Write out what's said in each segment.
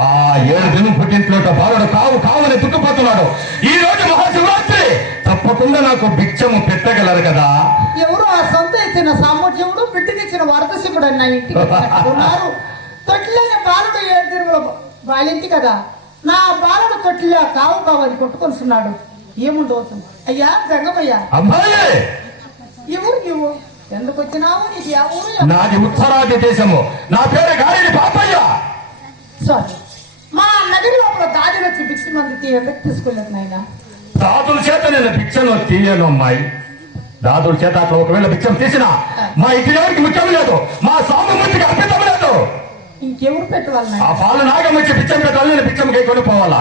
ఆ 7 దినం పుట్టింట్లో బాలుడు కావు కావని తుట్టుపోతున్నాడు. ఈ రోజు మహాశివరాత్రి, తప్పకుండా నాకు భిక్షము పెట్టగలరు కదా? ఎవరు ఆ సొంత ఇచ్చిన సామర్థ్యముడు బిడ్డకిచ్చిన వరదశివుడు అన్న ఇంటికి ఉన్నారు. తొట్టిలోని బాలుడు 7 దినముల బాలింటి కదా, నా బాలుడు తొట్టిలో కావు కావని కొట్టుకొస్తున్నాడు. ఏముండవుతుంది అయ్యా జంగమయ్యా? అమ్మాయి, ఎవరు నువ్వు? ఎందుకు వచ్చినావు? నీకు ఎవరు? నాది ఉత్తరాది దేశము. నా పేరు గారిని పాపయ్య. సారీ, మా నగరి లోపల దాడి వచ్చి భిక్ష మంది ఎందుకు తీసుకోలేదు నాయన? దాదుల చేత నేను భిక్షను తీయను అమ్మాయి. దాదుల చేత అట్లా ఒకవేళ భిక్షం తీసినా మా ఇంటి ఎవరికి ముఖ్యం లేదు, మా సామర్థ్యానికి అర్పితం లేదు. ఇంకెవరు పెట్టవాలి? ఆ పాల నాగం వచ్చి భిక్షం పెట్టాలి, నేను భిక్షం కైకొని పోవాలా?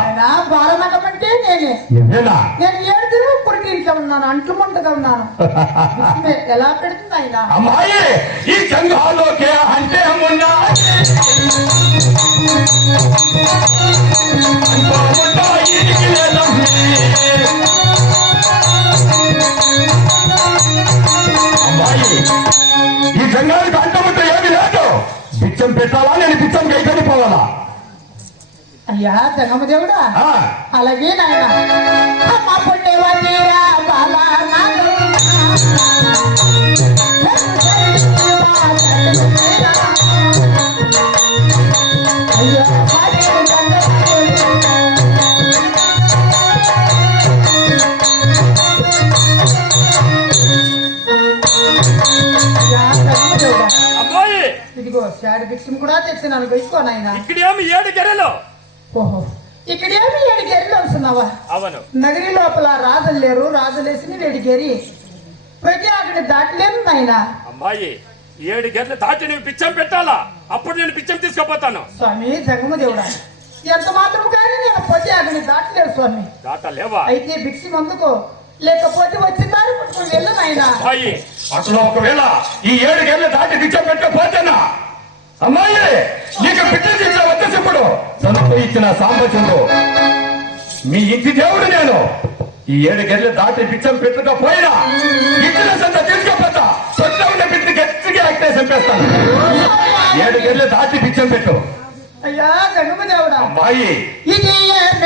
బాలనగం అంటే నేనే. నువ్వేనా? నేను 7 దినం పురికి ఇంట్లో ఉన్నాను, అంట్లు మంటగా ఉన్నాను. ఎలా పెడుతుంది ఆయన? అమ్మాయి, ఈ జంగాలోకే అంటే అమ్మున్నా అమ్మాయి, ఈ జంగానికి అంటముంటే ఏమి లేదు. భిక్షం పెట్టాలా, నేను భిక్షం కైకొని పోవాలా? అయ్యా జంగమ దేవుడా, అలాగే నాయన. అమ్మ పుట్టేవా తీరా బాలా అయ్యా ఇదిగో షాడ్ భిక్షం కూడా తెచ్చినాను, ఇక్కో నాయన. ఇక్కడేమి 7 గెర్రెలు. ఓహో, ఇక్కడేమి 7 గెర్రెలు వస్తున్నావా? అవును. నగరి లోపల రాజులు లేరు, రాజులేసి 7 గెరి ప్రతి అక్కడి దాటలేను నాయన. అమ్మాయి, 7 గెర్రెలు దాటి నేను పిచ్చం పెట్టాలా? అప్పుడు నేను పిచ్చం తీసుకుపోతాను. స్వామి జంగమ దేవుడా, ఎంత మాత్రం కానీ నేను పొద్దు అక్కడిని దాటలేరు స్వామి. దాటలేవా? అయితే భిక్షం అందుకో, లేకపోతే వచ్చిందారు పుట్టుకుని వెళ్ళు నాయన. అమ్మాయి, అట్లా ఒకవేళ ఈ 7 గేళ్లు దాటి భిక్షం పెట్టకపోతేనా అమ్మాయి, నీకు భిక్ష ఇచ్చిన వద్దసిప్పుడు చదువు ఇచ్చిన సాంబచంద్రు మీ ఇంటి దేవుడు నేను. ఈ 7 గేళ్లు దాటి భిక్షం పెట్టకపోయినా ఇచ్చిన సంత తీసుకపోతా. సొంత ఉన్న బిడ్డ గట్టిగా యాక్టే చంపేస్తాను. 7 గేళ్లు దాటి భిక్షం పెట్టు. అయ్యా జంగమ దేవుడా, అమ్మాయి, ఇది ఏదో